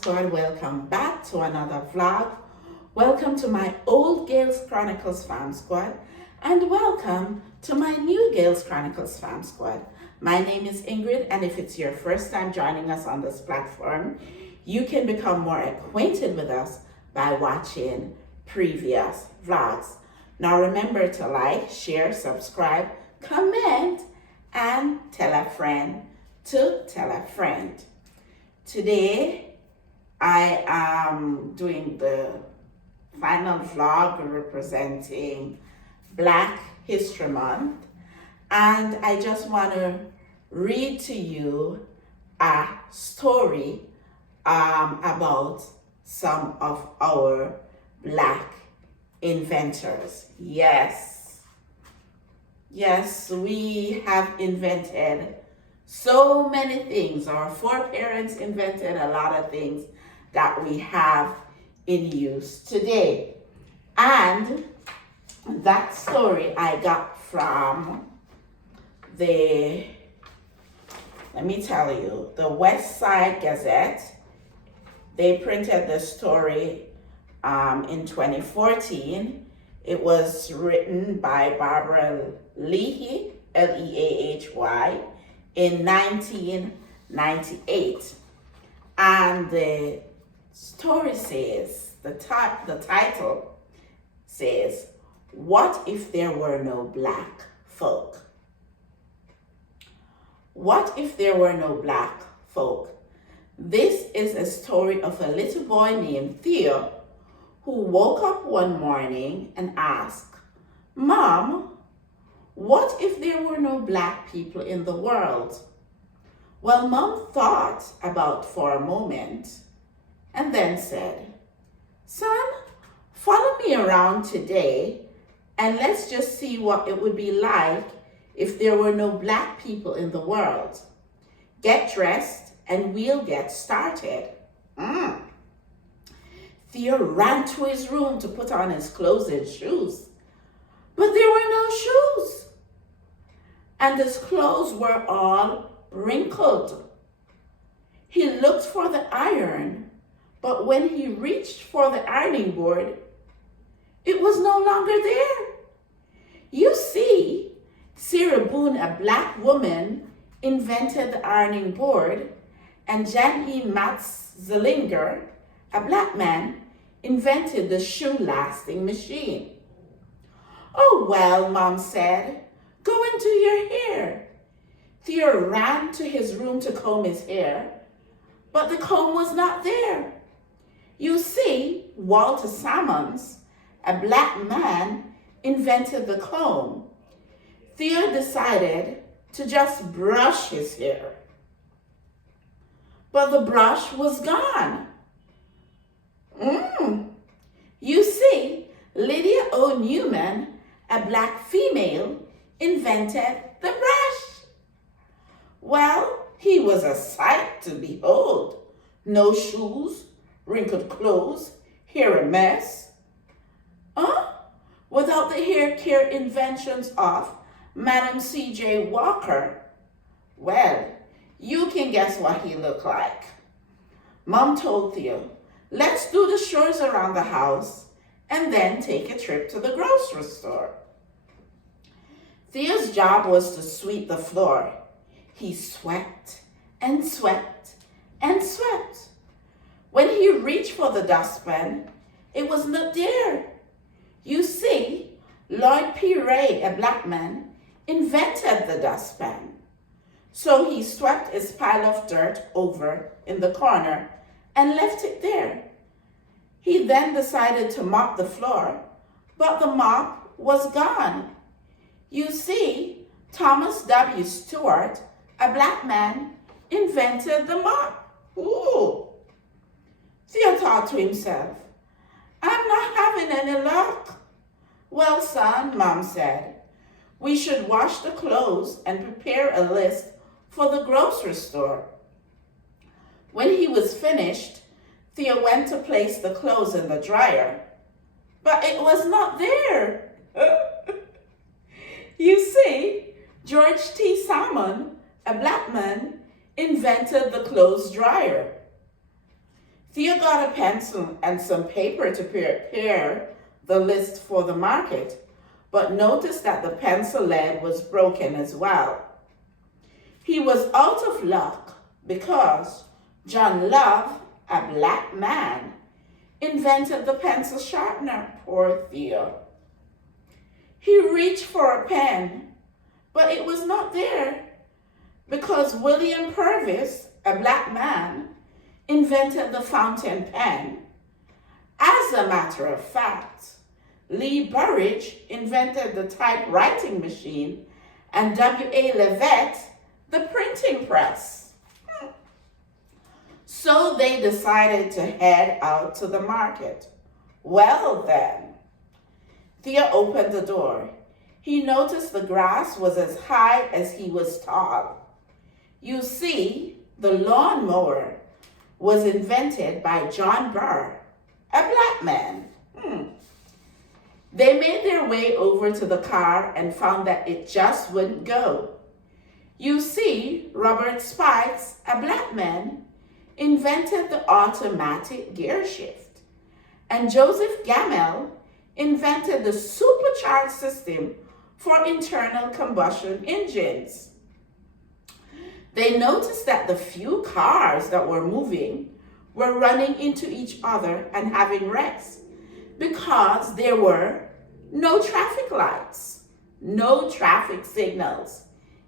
Squad, welcome back to another vlog. Welcome to my old Gales Chronicles Fam Squad and welcome to my new Gales Chronicles Fam Squad. My name is Ingrid, and if it's your first time joining us on this platform, you can become more acquainted with us by watching previous vlogs. Now remember to like, share, subscribe, comment, and tell a friend to tell a friend. Today, I am doing the final vlog representing Black History Month, and I just want to read to you a story about some of our Black inventors. Yes, we have invented so many things. Our foreparents invented a lot of things that we have in use today. And that story I got from the West Side Gazette. They printed the story in 2014. It was written by Barbara Leahy, Leahy, in 1998. And the story says, the title says, "What if there were no black folk?" What if there were no black folk? This is a story of a little boy named Theo who woke up one morning and asked, "Mom, what if there were no black people in the world?" Well, Mom thought about for a moment and then said, "Son, follow me around today and let's just see what it would be like if there were no black people in the world. Get dressed and we'll get started." Theo ran to his room to put on his clothes and shoes, but there were no shoes, and his clothes were all wrinkled. He looked for the iron, but when he reached for the ironing board, it was no longer there. You see, Sarah Boone, a black woman, invented the ironing board, and Jan E. Matz Zillinger, a black man, invented the shoe-lasting machine. "Oh, well," Mom said, "go and do your hair." Theo ran to his room to comb his hair, but the comb was not there. You see, Walter Salmons, a black man, invented the comb. Theo decided to just brush his hair, but the brush was gone. You see, Lydia O. Newman, a black female, invented the brush. Well, he was a sight to behold. No shoes, wrinkled clothes, hair a mess. Without the hair care inventions of Madam C.J. Walker, well, you can guess what he looked like. Mom told Theo, "Let's do the chores around the house and then take a trip to the grocery store." Theo's job was to sweep the floor. He swept and swept and swept. When he reached for the dustpan, it was not there. You see, Lloyd P. Ray, a black man, invented the dustpan. So he swept his pile of dirt over in the corner and left it there. He then decided to mop the floor, but the mop was gone. You see, Thomas W. Stewart, a black man, invented the mop. Theo thought to himself, "I'm not having any luck." "Well, son," Mom said, "we should wash the clothes and prepare a list for the grocery store." When he was finished, Theo went to place the clothes in the dryer, but it was not there. You see, George T. Salmon, a black man, invented the clothes dryer. Thea got a pencil and some paper to prepare the list for the market, but noticed that the pencil lead was broken as well. He was out of luck because John Love, a black man, invented the pencil sharpener. Poor Thea. He reached for a pen, but it was not there because William Purvis, a black man, invented the fountain pen. As a matter of fact, Lee Burridge invented the typewriting machine and W.A. Leavitt the printing press. So they decided to head out to the market. Well then, Thea opened the door. He noticed the grass was as high as he was tall. You see, the lawnmower was invented by John Burr, a black man. They made their way over to the car and found that it just wouldn't go. You see, Robert Spikes, a black man, invented the automatic gear shift, and Joseph Gamel invented the supercharged system for internal combustion engines. They noticed that the few cars that were moving were running into each other and having wrecks because there were no traffic lights, no traffic signals.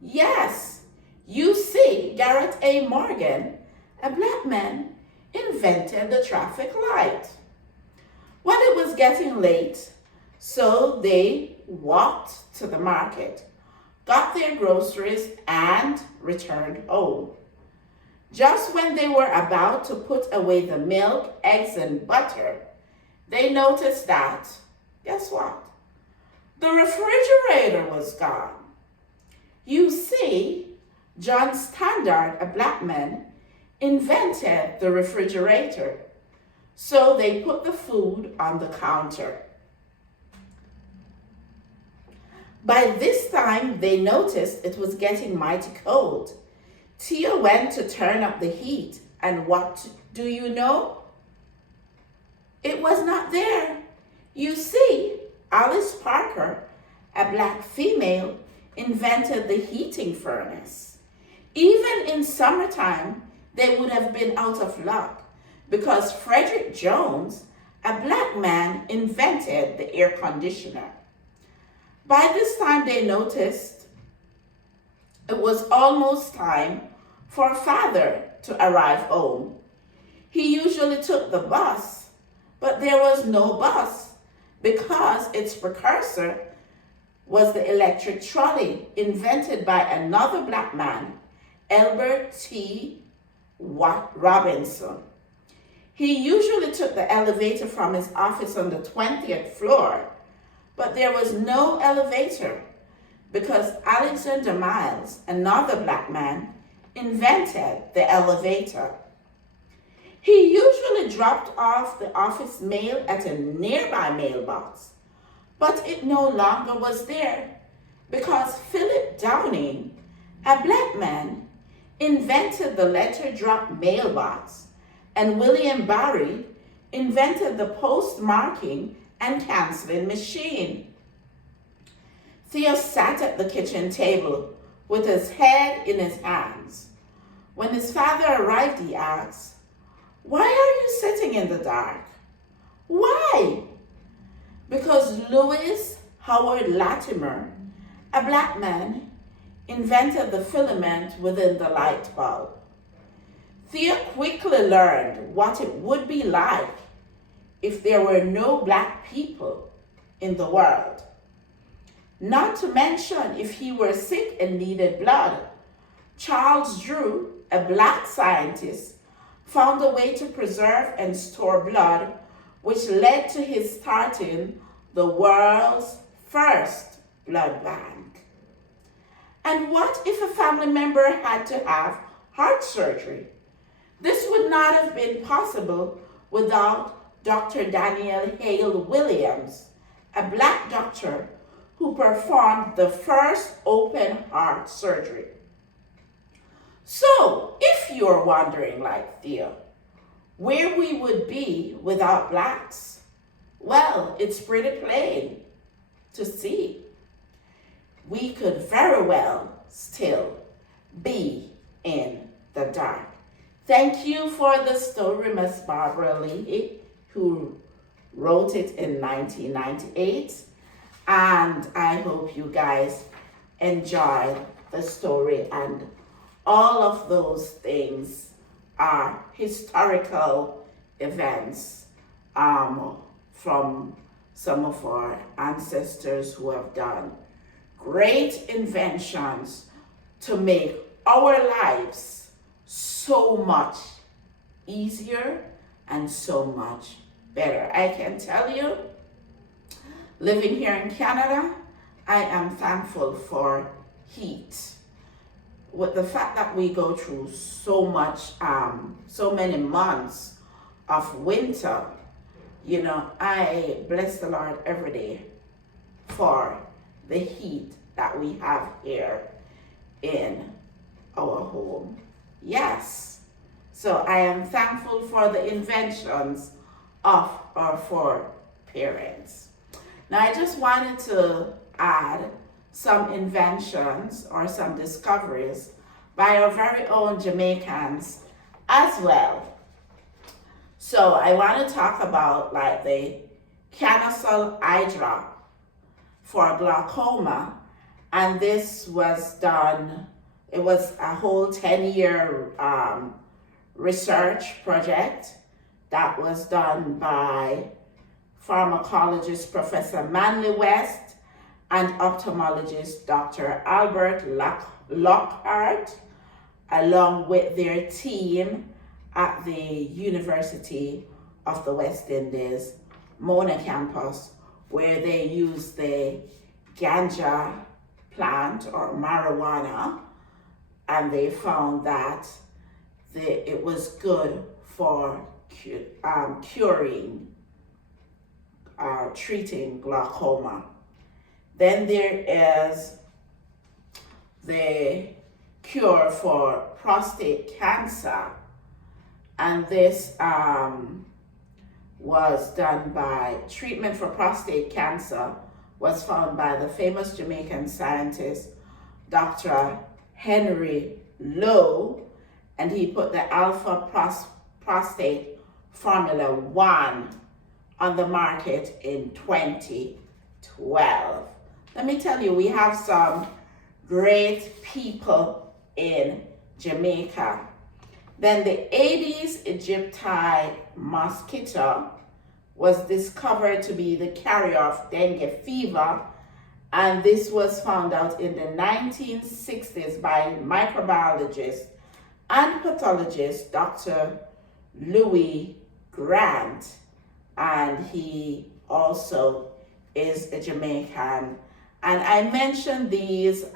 Yes, you see, Garrett A. Morgan, a black man, invented the traffic light. Well, it was getting late, so they walked to the market, got their groceries, and returned home. Just when they were about to put away the milk, eggs, and butter, they noticed that, guess what? The refrigerator was gone. You see, John Standard, a black man, invented the refrigerator. So they put the food on the counter. By this time, they noticed it was getting mighty cold. Tia went to turn up the heat, and what do you know? It was not there. You see, Alice Parker, a black female, invented the heating furnace. Even in summertime, they would have been out of luck because Frederick Jones, a black man, invented the air conditioner. By this time, they noticed it was almost time for father to arrive home. He usually took the bus, but there was no bus because its precursor was the electric trolley invented by another black man, Albert T. Robinson. He usually took the elevator from his office on the 20th floor, but there was no elevator because Alexander Miles, another black man, invented the elevator. He usually dropped off the office mail at a nearby mailbox, but it no longer was there because Philip Downing, a black man, invented the letter drop mailbox, and William Barry invented the postmarking and canceling machine. Theo sat at the kitchen table with his head in his hands. When his father arrived, he asked, "Why are you sitting in the dark?" "Why?" "Because Louis Howard Latimer, a black man, invented the filament within the light bulb." Theo quickly learned what it would be like if there were no black people in the world. Not to mention if he were sick and needed blood. Charles Drew, a black scientist, found a way to preserve and store blood, which led to his starting the world's first blood bank. And what if a family member had to have heart surgery? This would not have been possible without Dr. Daniel Hale Williams, a black doctor who performed the first open heart surgery. So, if you're wondering like Theo, where we would be without blacks. Well, it's pretty plain to see. We could very well still be in the dark. Thank you for the story, Miss Barbara Lee, who wrote it in 1998. And I hope you guys enjoyed the story, and all of those things are historical events from some of our ancestors who have done great inventions to make our lives so much easier and so much better. I can tell you, living here in Canada, I am thankful for heat. With the fact that we go through so many months of winter, I bless the Lord every day for the heat that we have here in our home. Yes. So I am thankful for the inventions of our foreparents. Now I just wanted to add some inventions or some discoveries by our very own Jamaicans as well. So I want to talk about like the Canosol eye drop for glaucoma, and this was done, it was a whole 10-year research project that was done by pharmacologist Professor Manley West and ophthalmologist Dr. Albert Lockhart, along with their team at the University of the West Indies, Mona campus, where they used the ganja plant or marijuana, and they found that it was good for treating glaucoma. Then there is the cure for prostate cancer, and this was done by treatment for prostate cancer was found by the famous Jamaican scientist Dr. Henry Lowe, and he put the alpha prostate formula 1 on the market in 2012. Let me tell you, we have some great people in Jamaica. Then the Aedes aegypti mosquito was discovered to be the carrier of dengue fever, and this was found out in the 1960s by microbiologist and pathologist Dr. Louis Grant, and he also is a Jamaican. And I mentioned these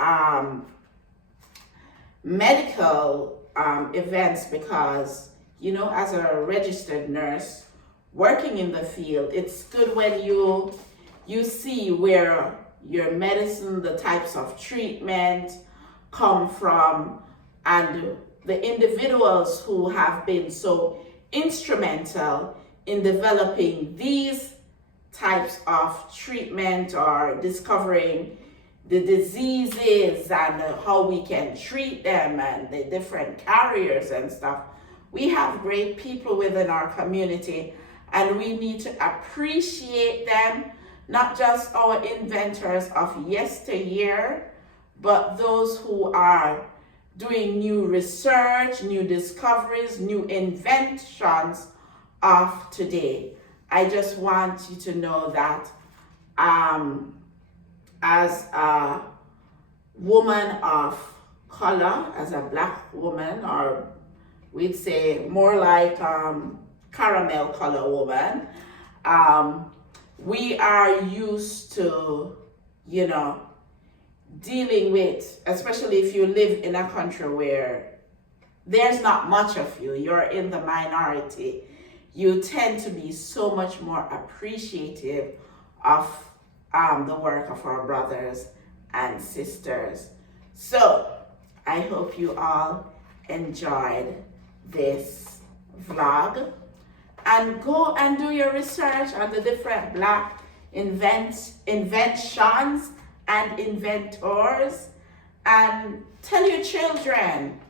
medical events because, as a registered nurse working in the field, it's good when you see where your medicine, the types of treatment come from, and the individuals who have been so instrumental in developing these types of treatment or discovering the diseases and how we can treat them and the different carriers and stuff. We have great people within our community, and we need to appreciate them, not just our inventors of yesteryear, but those who are doing new research, new discoveries, new inventions of today. I just want you to know that as a woman of color, as a black woman, or we'd say more like caramel color woman, we are used to, dealing with, especially if you live in a country where there's not much of you, you're in the minority, you tend to be so much more appreciative of the work of our brothers and sisters. So I hope you all enjoyed this vlog, and go and do your research on the different Black inventions and inventors, and tell your children.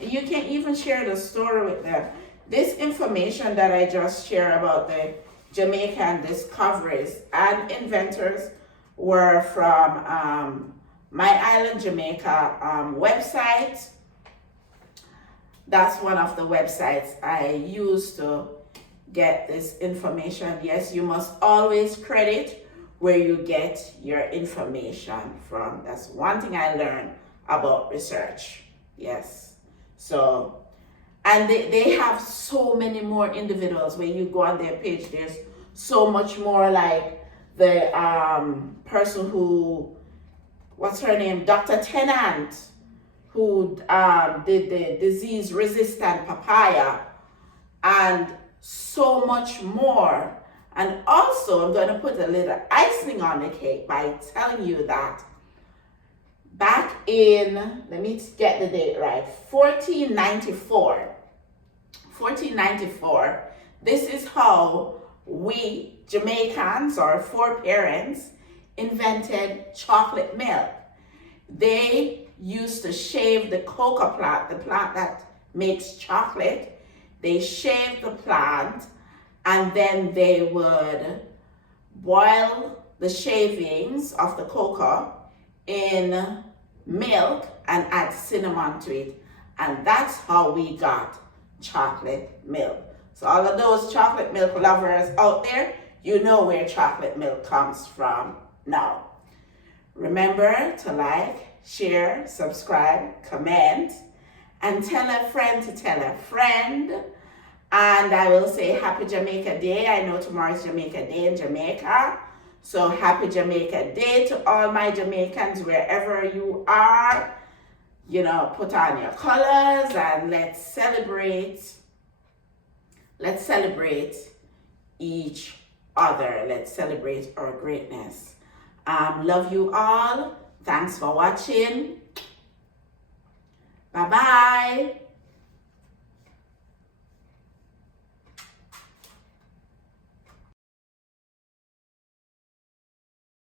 You can even share the story with them. This information that I just shared about the Jamaican discoveries and inventors were from My Island Jamaica website. That's one of the websites I use to get this information. Yes, you must always credit where you get your information from. That's one thing I learned about research. Yes. So, and they have so many more individuals. When you go on their page, there's so much more, like the person who, what's her name, Dr. Tennant, who did the disease resistant papaya, and so much more. And also, I'm going to put a little icing on the cake by telling you that back in, let me get the date right, 1494, this is how we Jamaicans, our foreparents, invented chocolate milk. They used to shave the coca plant, the plant that makes chocolate. They shaved the plant, and then they would boil the shavings of the coca in milk and add cinnamon to it. And that's how we got chocolate milk. So all of those chocolate milk lovers out there, you know where chocolate milk comes from now. Remember to like, share, subscribe, comment, and tell a friend to tell a friend. And I will say happy Jamaica Day. I know tomorrow's Jamaica Day in Jamaica. So happy Jamaica Day to all my Jamaicans wherever you are. You know, put on your colors and let's celebrate. Let's celebrate each other. Let's celebrate our greatness. Love you all. Thanks for watching. Bye-bye.